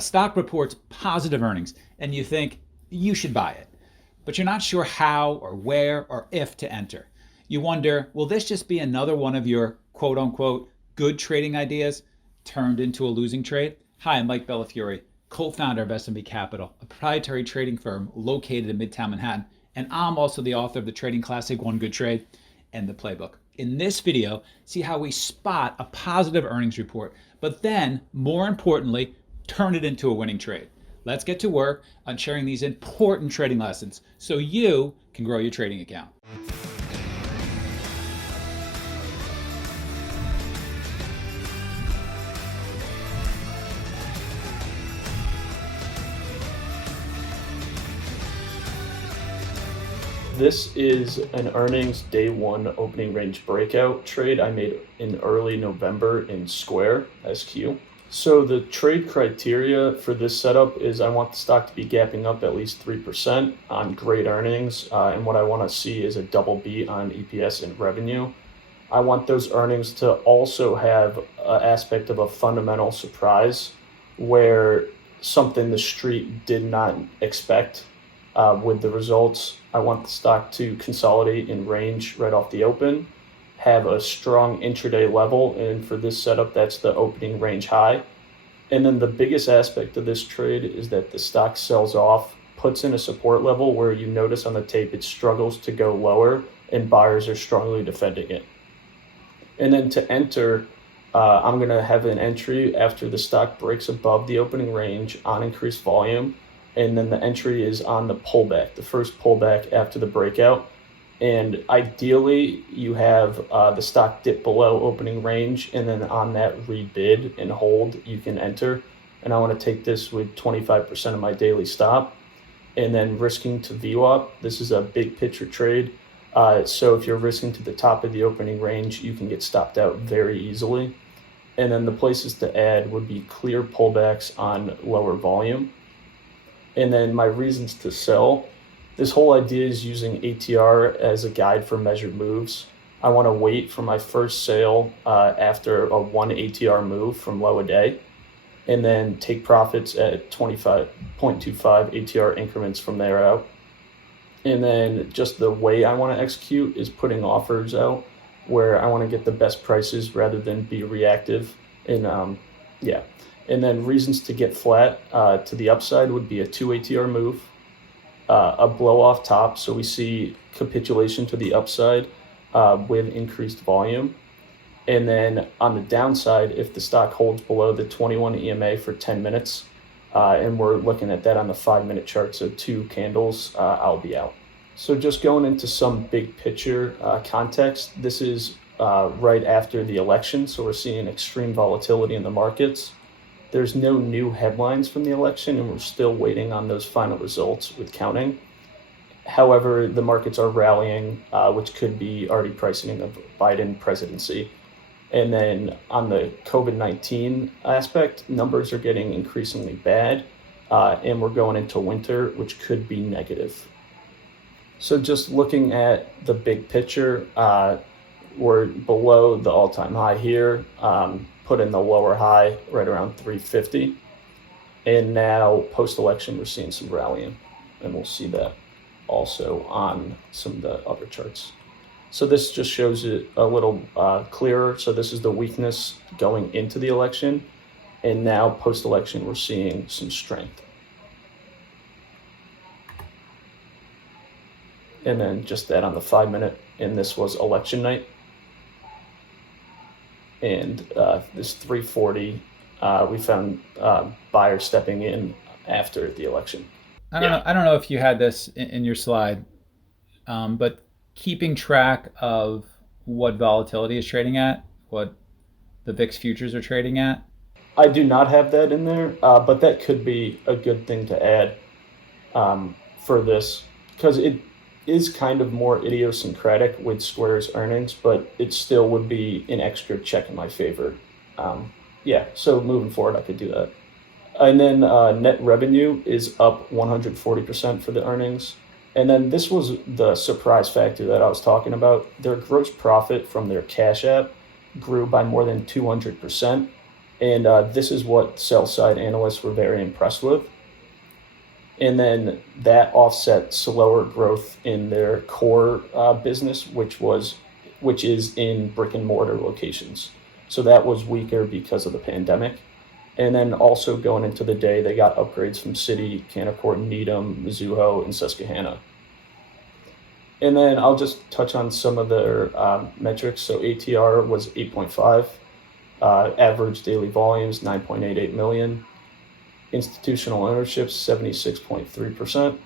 A stock reports positive earnings and you think you should buy it, but you're not sure how or where or if to enter. You wonder, will this just be another one of your quote unquote good trading ideas turned into a losing trade? Hi, I'm Mike Bellafiore, co-founder of S&B Capital, a proprietary trading firm located in Midtown Manhattan, and I'm also the author of the trading classic One Good Trade and the Playbook. In this video, see how we spot a positive earnings report, but then, more importantly, turn it into a winning trade. Let's get to work on sharing these important trading lessons so you can grow your trading account. This is an earnings day one opening range breakout trade I made in early November in Square, SQ. So the trade criteria for this setup is I want the stock to be gapping up at least 3% on great earnings. And what I want to see is a double beat on EPS and revenue. I want those earnings to also have an aspect of a fundamental surprise where something the street did not expect. With the results, I want the stock to consolidate in range right off the open, have a strong intraday level, and for this setup, that's the opening range high. And then the biggest aspect of this trade is that the stock sells off, puts in a support level where you notice on the tape it struggles to go lower, and buyers are strongly defending it. And then to enter, I'm going to have an entry after the stock breaks above the opening range on increased volume. And then the entry is on the pullback, the first pullback after the breakout. And ideally, you have the stock dip below opening range, and then on that rebid and hold, you can enter. And I want to take this with 25% of my daily stop. And then risking to VWAP, this is a big picture trade. So if you're risking to the top of the opening range, you can get stopped out very easily. And then the places to add would be clear pullbacks on lower volume. And then my reasons to sell, this whole idea is using ATR as a guide for measured moves. I want to wait for my first sale after a one ATR move from low a day, and then take profits at 25.25 ATR increments from there out. And then just the way I want to execute is putting offers out where I want to get the best prices rather than be reactive. And And then reasons to get flat to the upside would be a 2 ATR move, a blow off top. So we see capitulation to the upside with increased volume. And then on the downside, if the stock holds below the 21 EMA for 10 minutes, and we're looking at that on the 5-minute chart, so 2 candles, I'll be out. So just going into some big picture context, this is right after the election. So we're seeing extreme volatility in the markets. There's no new headlines from the election, and we're still waiting on those final results with counting. However, the markets are rallying, which could be already pricing in the Biden presidency. And then on the COVID-19 aspect, numbers are getting increasingly bad, and we're going into winter, which could be negative. So just looking at the big picture, we're below the all-time high here. Put in the lower high right around 350. And now post-election, we're seeing some rallying, and we'll see that also on some of the other charts. So this just shows it a little clearer. So this is the weakness going into the election, and now post-election, we're seeing some strength. And then just that on the 5-minute, and this was election night. And this 340, we found buyers stepping in after the election. I don't know if you had this in your slide, but keeping track of what volatility is trading at, what the VIX futures are trading at. I do not have that in there, but that could be a good thing to add for this, because it is kind of more idiosyncratic with Square's earnings, but it still would be an extra check in my favor. So moving forward, I could do that. And then net revenue is up 140% for the earnings. And then this was the surprise factor that I was talking about. Their gross profit from their Cash App grew by more than 200%. And this is what sell side analysts were very impressed with. And then that offset slower growth in their core business, which is in brick and mortar locations. So that was weaker because of the pandemic. And then also going into the day, they got upgrades from Citi, Canaccord, Needham, Mizuho, and Susquehanna. And then I'll just touch on some of their metrics. So ATR was 8.5, average daily volumes 9.88 million, institutional ownership 76.3%.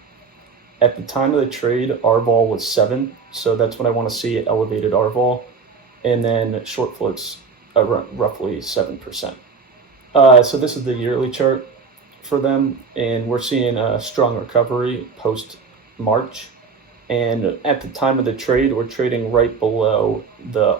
At the time of the trade, RVOL was 7, so that's what I want to see, elevated RVOL, and then short floats roughly 7%. So this is the yearly chart for them, and we're seeing a strong recovery post-March. And at the time of the trade, we're trading right below the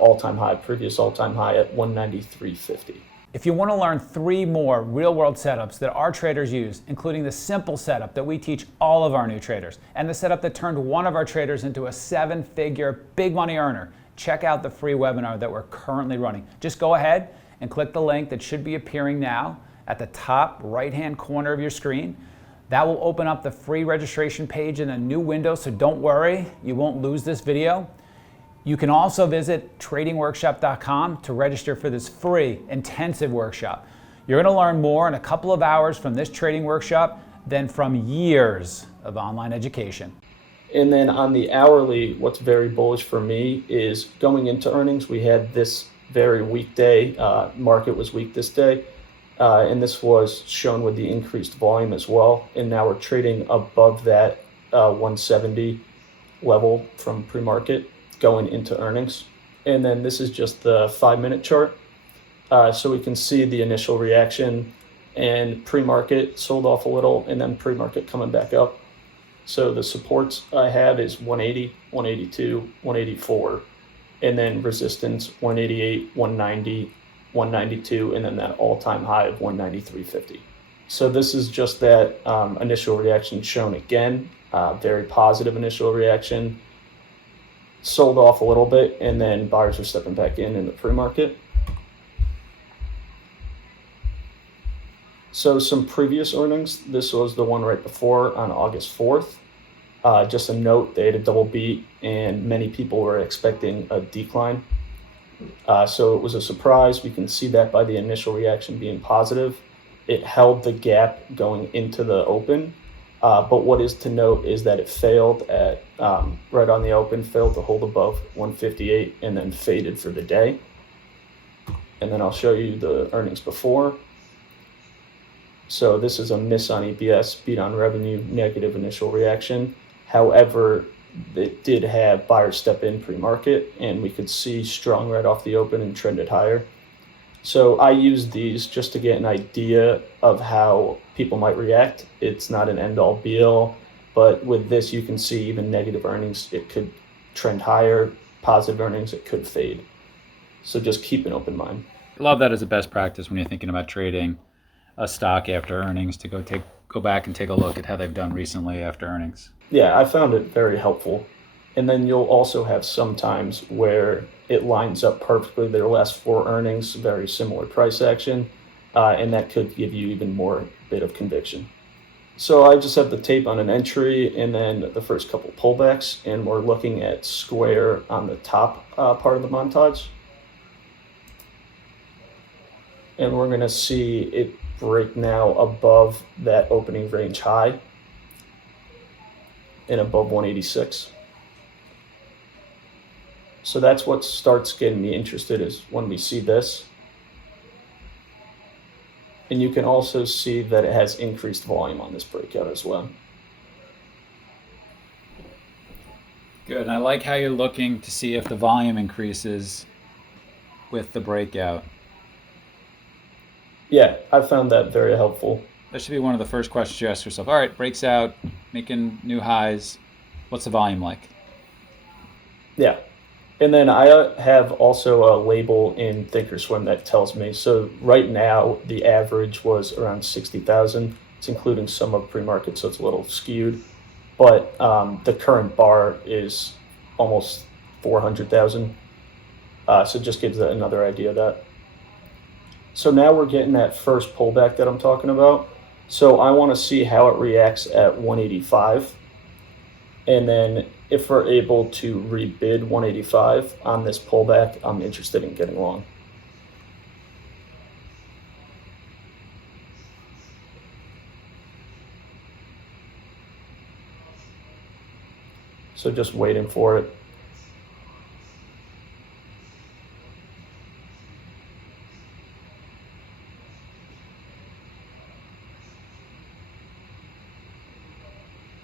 previous all-time high at 193.50. If you want to learn 3 more real-world setups that our traders use, including the simple setup that we teach all of our new traders, and the setup that turned one of our traders into a 7-figure big money earner, check out the free webinar that we're currently running. Just go ahead and click the link that should be appearing now at the top right-hand corner of your screen. That will open up the free registration page in a new window, so don't worry, you won't lose this video. You can also visit tradingworkshop.com to register for this free intensive workshop. You're going to learn more in a couple of hours from this trading workshop than from years of online education. And then on the hourly, what's very bullish for me is going into earnings, we had this very weak day. Market was weak this day. And this was shown with the increased volume as well. And now we're trading above that 170 level from pre-market going into earnings. And then this is just the 5-minute chart. So we can see the initial reaction, and pre-market sold off a little, and then pre-market coming back up. So the supports I have is 180, 182, 184, and then resistance 188, 190, 192, and then that all-time high of 193.50. So this is just that initial reaction shown again, very positive initial reaction, sold off a little bit, and then buyers are stepping back in the pre-market. So some previous earnings, this was the one right before on August 4th. Just a note, they had a double beat and many people were expecting a decline. So it was a surprise. We can see that by the initial reaction being positive. It held the gap going into the open. But what is to note is that it failed at right on the open, failed to hold above 158 and then faded for the day. And then I'll show you the earnings before. So this is a miss on EPS, beat on revenue, negative initial reaction. However, it did have buyers step in pre-market, and we could see strong right off the open and trended higher. So I use these just to get an idea of how people might react. It's not an end-all be-all, but with this you can see even negative earnings, it could trend higher, positive earnings, it could fade. So just keep an open mind. I love that as a best practice when you're thinking about trading a stock after earnings, to go back and take a look at how they've done recently after earnings. Yeah, I found it very helpful. And then you'll also have some times where it lines up perfectly. Their last 4 earnings, very similar price action, and that could give you even more bit of conviction. So I just have the tape on an entry and then the first couple pullbacks, and we're looking at Square on the top part of the montage. And we're going to see it break now above that opening range high and above 186. So that's what starts getting me interested, is when we see this. And you can also see that it has increased volume on this breakout as well. Good. And I like how you're looking to see if the volume increases with the breakout. Yeah, I found that very helpful. That should be one of the first questions you ask yourself. All right, breaks out, making new highs. What's the volume like? Yeah. And then I have also a label in Thinkorswim that tells me. So right now, the average was around 60,000. It's including some of pre-market, so it's a little skewed. But the current bar is almost 400,000. So it just gives another idea of that. So now we're getting that first pullback that I'm talking about. So I want to see how it reacts at 185. And then if we're able to rebid 185 on this pullback, I'm interested in getting long. So just waiting for it.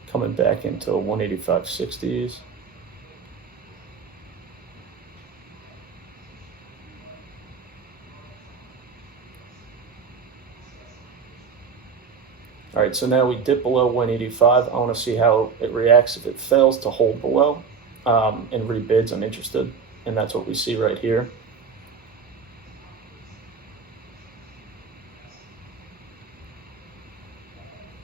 Coming back into 185.60s. All right, so now we dip below 185. I want to see how it reacts. If it fails to hold below and rebids, I'm interested. And that's what we see right here.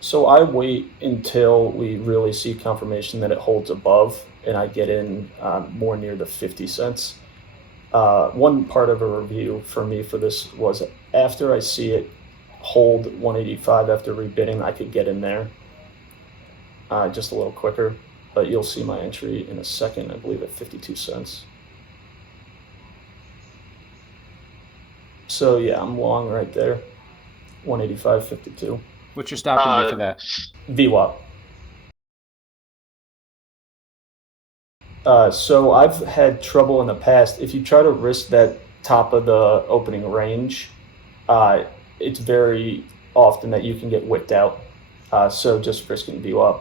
So I wait until we really see confirmation that it holds above and I get in more near the 50 cents. One part of a review for me for this was after I see it hold 185 after rebidding, I could get in there just a little quicker. But you'll see my entry in a second, I believe at 52 cents. So yeah, I'm long right there, 185.52. What's your stop and for that? VWAP. So I've had trouble in the past. If you try to risk that top of the opening range, it's very often that you can get wicked out. So just risking VWAP.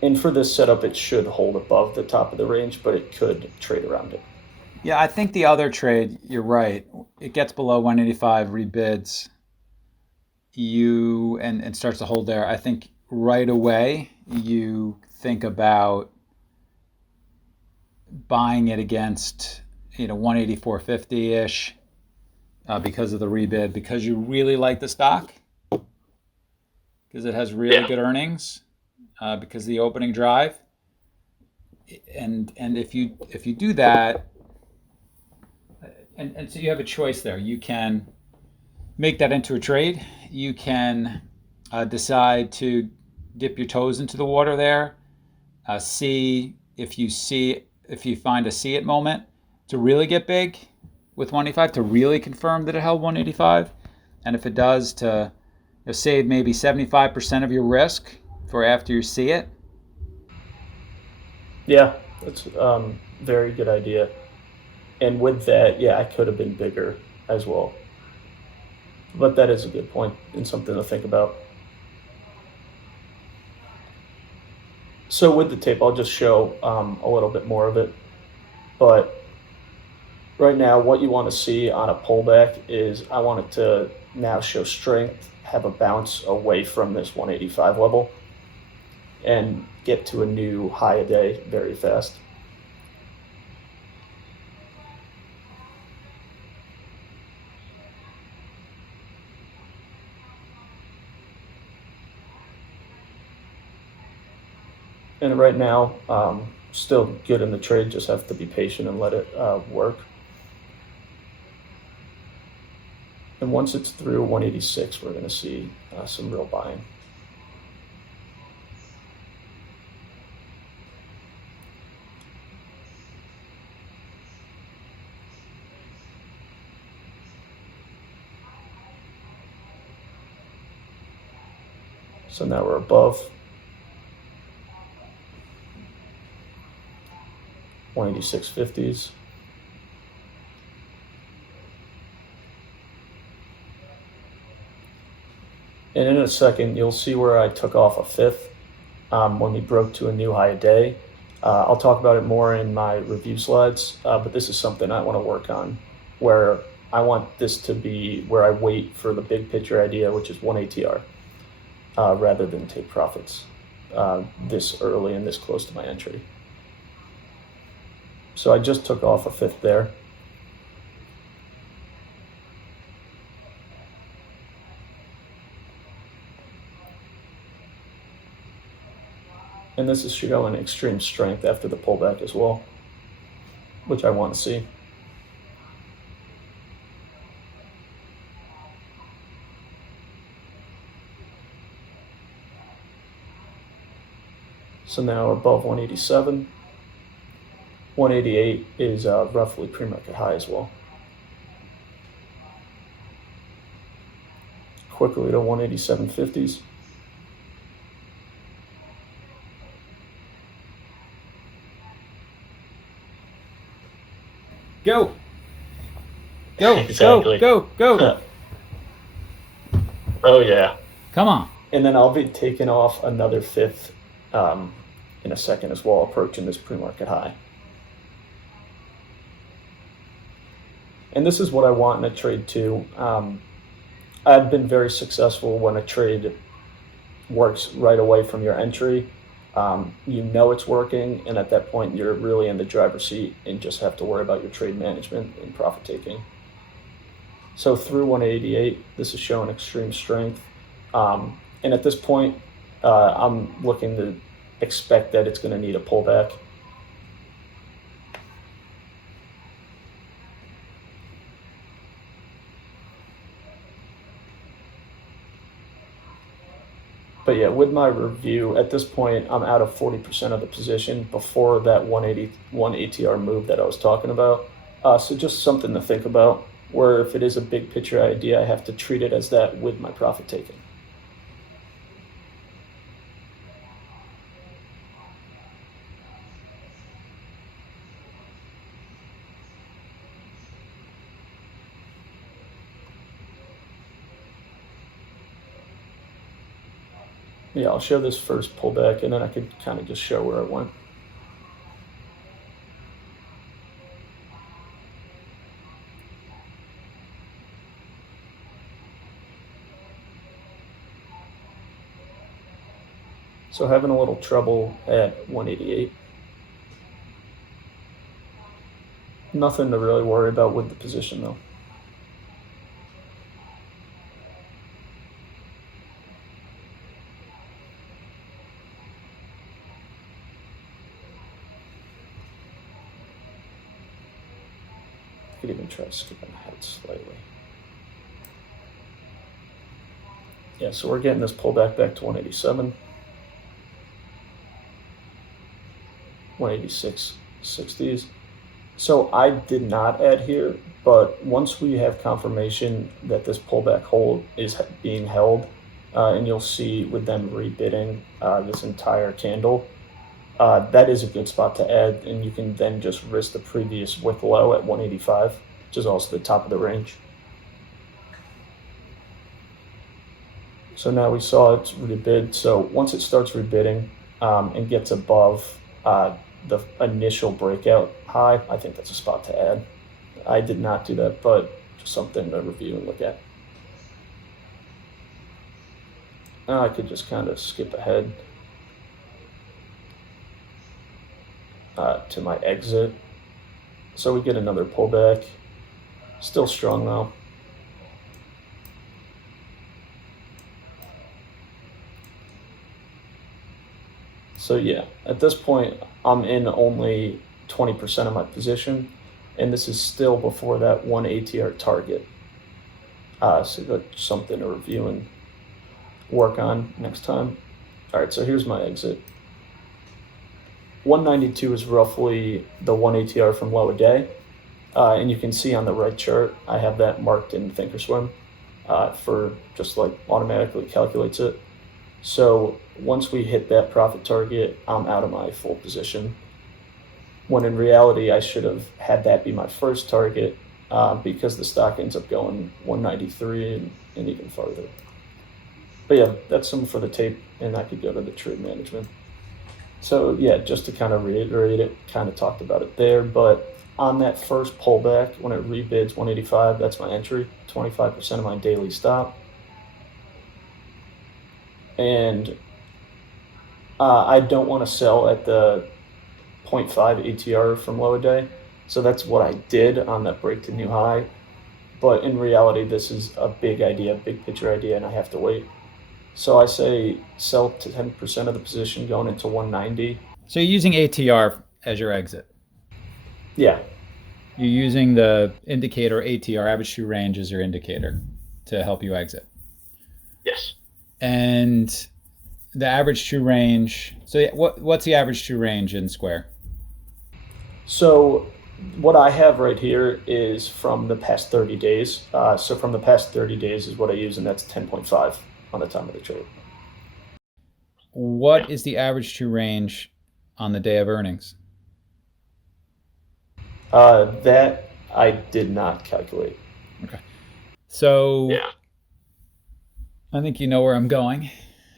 And for this setup, it should hold above the top of the range, but it could trade around it. Yeah, I think the other trade, you're right. It gets below 185, rebids, and starts to hold there. I think right away you think about buying it against 184.50 ish because of the rebid, because you really like the stock, because it has really good earnings, because of the opening drive, and if you do that, and so you have a choice there. You can make that into a trade. You can decide to dip your toes into the water there, see if you find a see it moment to really get big with 185, to really confirm that it held 185, and if it does, to save maybe 75% of your risk for after you see it. Yeah, that's very good idea. And with that, yeah, I could have been bigger as well. But that is a good point and something to think about. So with the tape, I'll just show a little bit more of it. But right now, what you want to see on a pullback is I want it to now show strength, have a bounce away from this 185 level, and get to a new high a day very fast. And right now, still good in the trade, just have to be patient and let it work. And once it's through 186, we're going to see some real buying. So now we're above 186.50s. And in a second, you'll see where I took off a fifth when we broke to a new high a day. I'll talk about it more in my review slides, but this is something I want to work on, where I want this to be where I wait for the big picture idea, which is 1 ATR, rather than take profits this early and this close to my entry. So I just took off a fifth there. And this is showing extreme strength after the pullback as well, which I want to see. So now above 187. 188 is roughly pre-market high as well. Quickly to 187.50s. Go. Go. Exactly. Go. Oh yeah. Come on. And then I'll be taking off another fifth in a second as well, approaching this pre-market high. And this is what I want in a trade too. I've been very successful when a trade works right away from your entry. You know it's working, and at that point you're really in the driver's seat and just have to worry about your trade management and profit taking. So through 188, this is showing extreme strength. And at this point, I'm looking to expect that it's going to need a pullback. But yeah, with my review, at this point, I'm out of 40% of the position before that 181 ATR move that I was talking about. So just something to think about, where if it is a big picture idea, I have to treat it as that with my profit taking. Yeah, I'll show this first pullback, and then I could kind of just show where it went. So having a little trouble at 188. Nothing to really worry about with the position though. Could even try skipping ahead slightly. Yeah, so we're getting this pullback back to 187. 186.60s. So I did not add here, but once we have confirmation that this pullback hold is being held, and you'll see with them rebidding this entire candle, that is a good spot to add, and you can then just risk the previous wick low at 185, which is also the top of the range. So now we saw it's rebid. So once it starts rebidding and gets above the initial breakout high, I think that's a spot to add. I did not do that, but just something to review and look at. I could just kind of skip ahead to my exit. So we get another pullback. Still strong though. So yeah, at this point, I'm in only 20% of my position, and this is still before that 1 ATR target. So that's something to review and work on next time. All right, so here's my exit. 192 is roughly the 1 ATR from low a day. And you can see on the right chart, I have that marked in Thinkorswim for just like automatically calculates it. So once we hit that profit target, I'm out of my full position. When in reality, I should have had that be my first target because the stock ends up going 193 and even farther. But yeah, that's some for the tape, and I could go to the trade management. So yeah, just to kind of reiterate it, kind of talked about it there, but on that first pullback, when it rebids 185, that's my entry, 25% of my daily stop. And I don't want to sell at the 0.5 ATR from low a day. So that's what I did on that break to new high. But in reality, this is a big idea, big picture idea, and I have to wait. So I say sell to 10% of the position going into 190. So you're using ATR as your exit. Yeah. You're using the indicator ATR, average true range, as your indicator to help you exit. Yes. And the average true range. So yeah, what's the average true range in Square? So what I have right here is from the past 30 days. So from the past 30 days is what I use, and that's 10.5 on the time of the trade. What is the average true range on the day of earnings? That I did not calculate. Okay. So Yeah. I think you know where I'm going.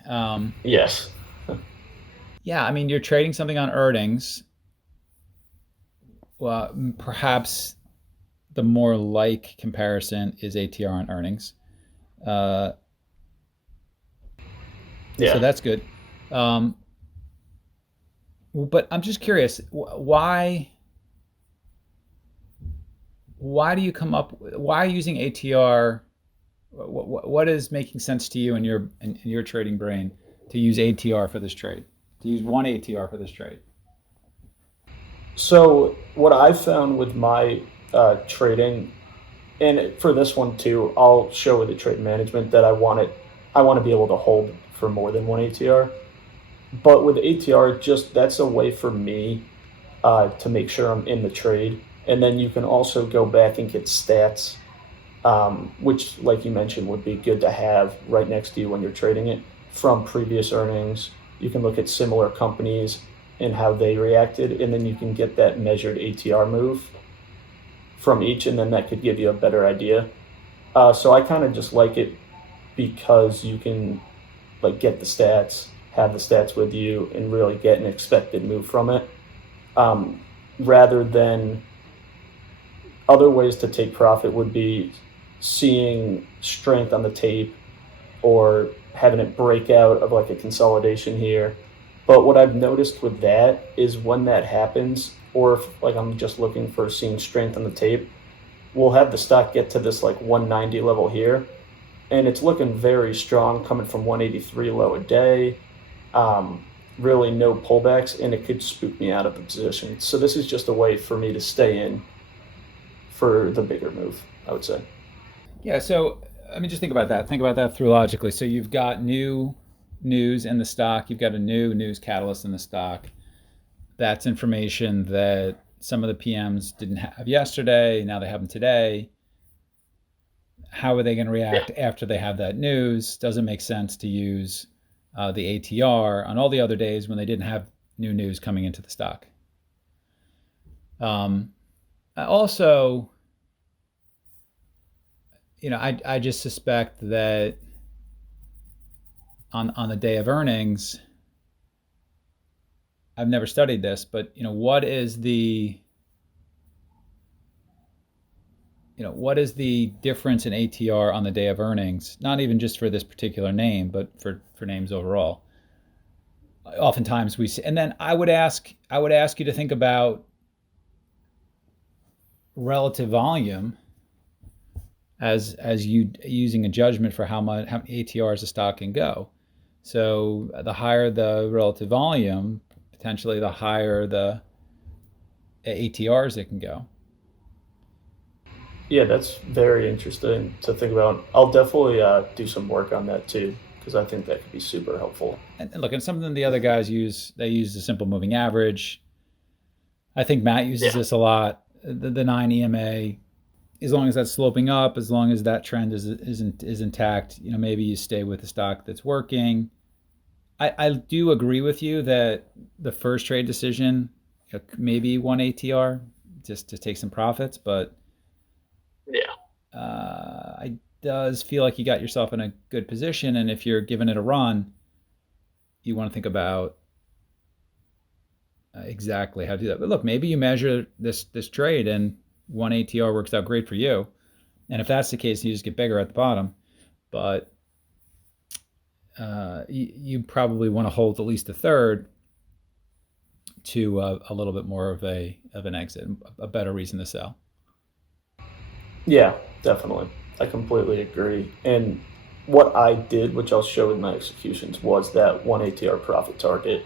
Um, Yes. yeah, I mean, you're trading something on earnings. Well, perhaps the more like comparison is ATR on earnings. Uh, so Yeah. that's good. Um, but I'm just curious, why do you come up? Why are you using ATR? What is making sense to you in your trading brain to use ATR for this trade? To use one ATR for this trade? So what I've found with my trading, and for this one too, I'll show with the trade management that I want to be able to hold for more than one ATR. But with ATR, just that's a way for me to make sure I'm in the trade. And then you can also go back and get stats, which, like you mentioned, would be good to have right next to you when you're trading it from previous earnings. You can look at similar companies and how they reacted, and then you can get that measured ATR move from each, and then that could give you a better idea. So I kind of just like it because you can like get the stats, have the stats with you, and really get an expected move from it, um, rather than other ways to take profit would be seeing strength on the tape or having it break out of like a consolidation here. But what I've noticed with that is when that happens, or if like I'm just looking for seeing strength on the tape, we'll have the stock get to this like 190 level here, and it's looking very strong coming from 183 low a day. Really no pullbacks, and it could spook me out of the position. So this is just a way for me to stay in for the bigger move, I would say. Yeah. So I mean, just think about that. Think about that through logically. So you've got new news in the stock. You've got a new news catalyst in the stock. That's information that some of the PMs didn't have yesterday. Now they have them today. How are they going to Yeah. react after they have that news? Does it make sense to use the ATR on all the other days when they didn't have new news coming into the stock? Also, I just suspect that on the day of earnings, I've never studied this, but what is the difference in ATR on the day of earnings? Not even just for this particular name, but for names overall. Oftentimes we see, and then I would ask you to think about relative volume as you using a judgment for how many ATRs a stock can go. So the higher the relative volume, potentially the higher the ATRs it can go. Yeah, that's very interesting to think about. I'll definitely do some work on that too, because I think that could be super helpful. And look, and something the other guys use, they use the simple moving average. I think Matt uses Yeah. this a lot. The 9 EMA, as long as that's sloping up, as long as that trend is intact, maybe you stay with the stock that's working. I do agree with you that the first trade decision, maybe one ATR just to take some profits, but Yeah. it does feel like you got yourself in a good position. And if you're giving it a run, you want to think about exactly how to do that. But look, maybe you measure this trade and one ATR works out great for you. And if that's the case, you just get bigger at the bottom. But you probably want to hold at least a third to a little bit more of an exit, a better reason to sell. Yeah, definitely. I completely agree. And what I did, which I'll show in my executions, was that one ATR profit target.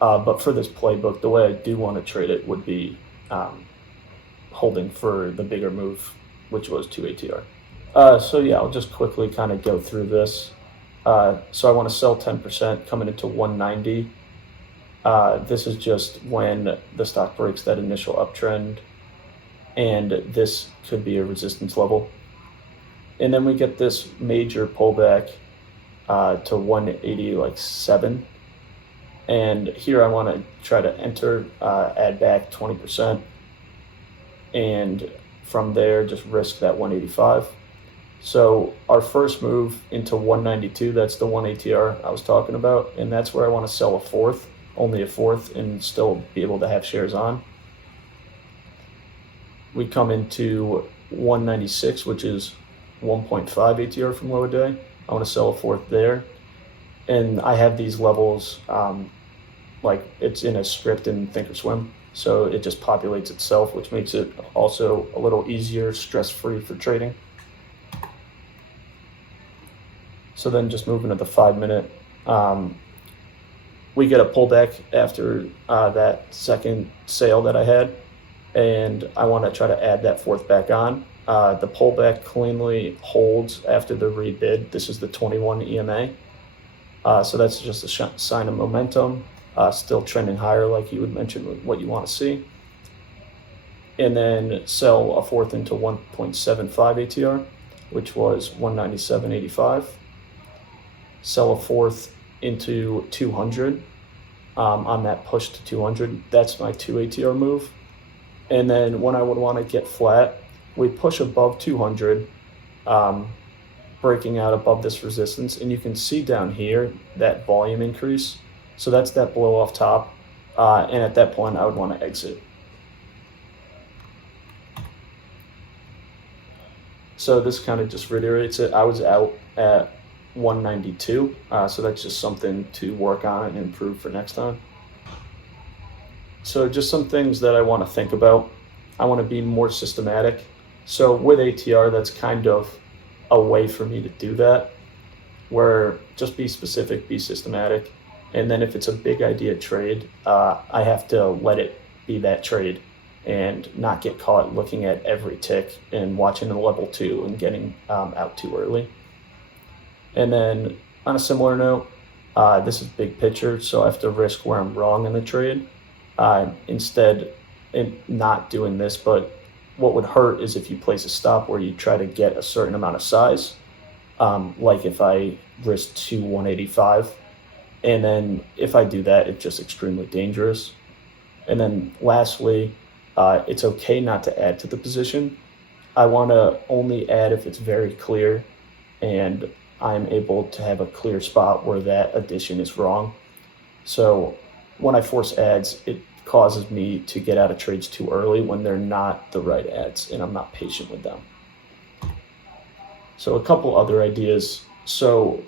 But for this playbook, the way I do want to trade it would be um, holding for the bigger move, which was two ATR. So yeah, I'll just quickly kind of go through this. So I want to sell 10% coming into 190. This is just when the stock breaks that initial uptrend, and this could be a resistance level. And then we get this major pullback to 180, like 7. And here I want to try to enter, add back 20, and from there just risk that 185. So our first move into 192, that's the 1 ATR I was talking about, and that's where I want to sell a fourth, only a fourth, and still be able to have shares on. We come into 196, which is 1.5 ATR from low a day. I want to sell a fourth there. And I have these levels, like it's in a script in Thinkorswim, so it just populates itself, which makes it also a little easier, stress-free for trading. So then just moving to the 5-minute, we get a pullback after that second sale that I had, and I want to try to add that fourth back on. The pullback cleanly holds after the rebid. This is the 21 EMA. So that's just a sign of momentum, still trending higher like you would mention what you want to see. And then sell a fourth into 1.75 ATR, which was 197.85. Sell a fourth into 200 on that push to 200. That's my 2 ATR move. And then when I would want to get flat, we push above 200, breaking out above this resistance. And you can see down here that volume increase. So that's that blow off top. And at that point, I would want to exit. So this kind of just reiterates it. I was out at 192, so that's just something to work on and improve for next time. So just some things that I want to think about. I want to be more systematic. So with ATR, that's kind of a way for me to do that, where just be specific, be systematic. And then if it's a big idea trade, I have to let it be that trade and not get caught looking at every tick and watching the level 2 and getting out too early. And then on a similar note, this is big picture, so I have to risk where I'm wrong in the trade. Instead, in not doing this, but what would hurt is if you place a stop where you try to get a certain amount of size, like if I risk to 185, and then if I do that, it's just extremely dangerous. And then lastly, it's okay not to add to the position. I want to only add if it's very clear and I'm able to have a clear spot where that addition is wrong. So when I force ads, it causes me to get out of trades too early when they're not the right ads and I'm not patient with them. So a couple other ideas. So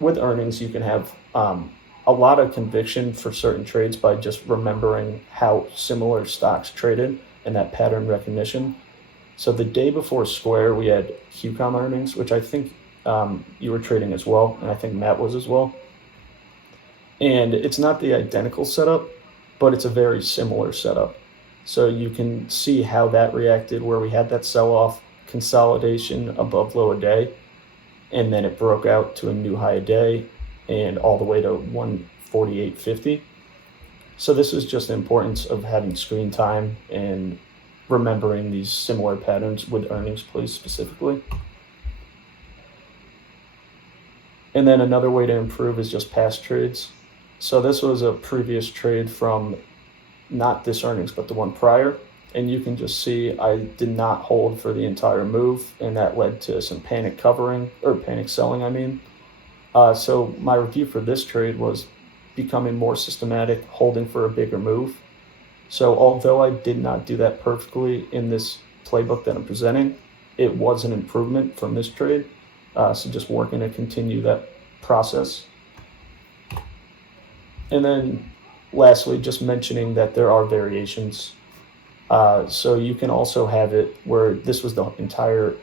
with earnings, you can have a lot of conviction for certain trades by just remembering how similar stocks traded and that pattern recognition. So the day before Square, we had QCOM earnings, which I think you were trading as well, and I think Matt was as well. And it's not the identical setup, but it's a very similar setup. So you can see how that reacted, where we had that sell-off, consolidation above low a day, and then it broke out to a new high a day and all the way to 148.50. So this is just the importance of having screen time and remembering these similar patterns with earnings plays specifically. And then another way to improve is just past trades. So this was a previous trade from not this earnings, but the one prior. And you can just see I did not hold for the entire move, and that led to some panic covering, or panic selling, I mean. So my review for this trade was becoming more systematic, holding for a bigger move. So although I did not do that perfectly in this playbook that I'm presenting, it was an improvement from this trade. So just working to continue that process. And then lastly, just mentioning that there are variations. So you can also have it where this was the entire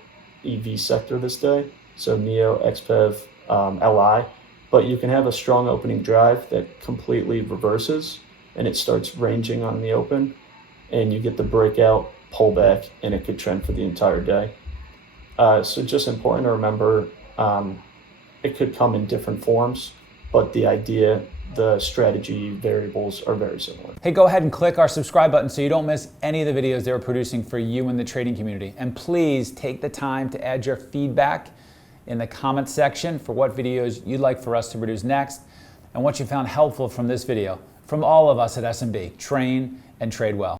EV sector this day. So NEO, XPEV, LI, but you can have a strong opening drive that completely reverses and it starts ranging on the open and you get the breakout pullback and it could trend for the entire day. So just important to remember It could come in different forms, but the idea, the strategy variables are very similar. Hey, go ahead and click our subscribe button so you don't miss any of the videos they're producing for you in the trading community. And please take the time to add your feedback in the comment section for what videos you'd like for us to produce next and what you found helpful from this video. From all of us at SMB, train and trade well.